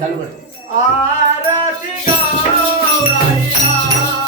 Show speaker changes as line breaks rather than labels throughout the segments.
चालू कर आरती गौराईला करूया.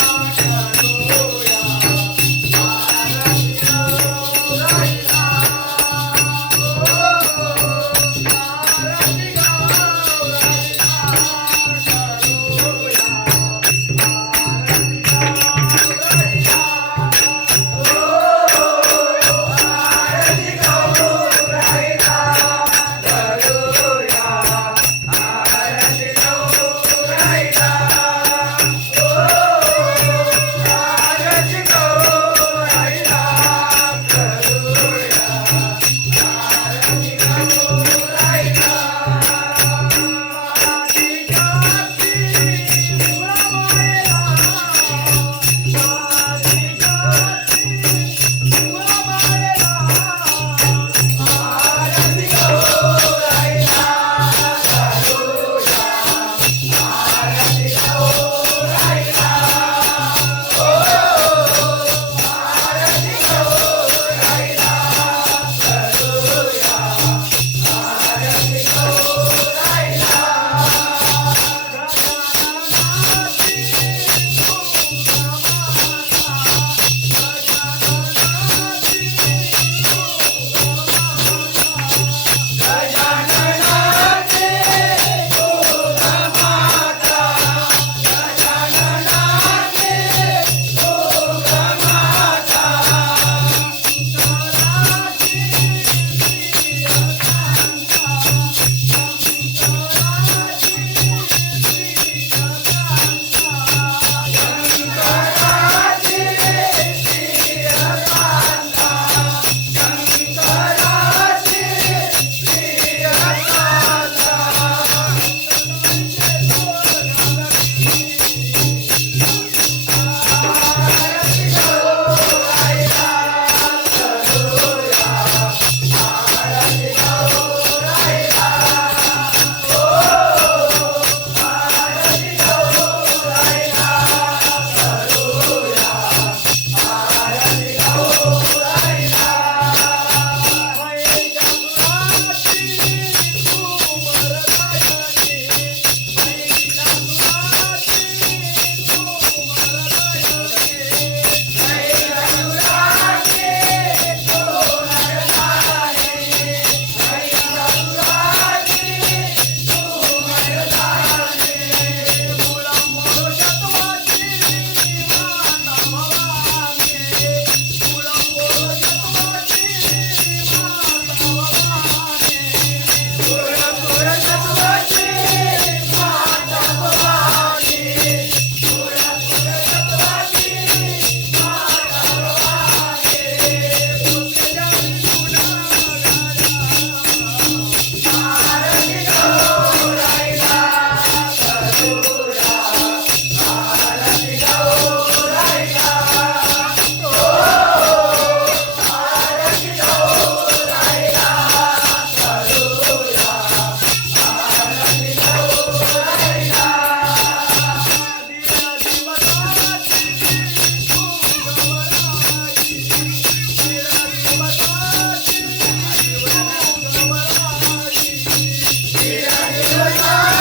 Goodbye.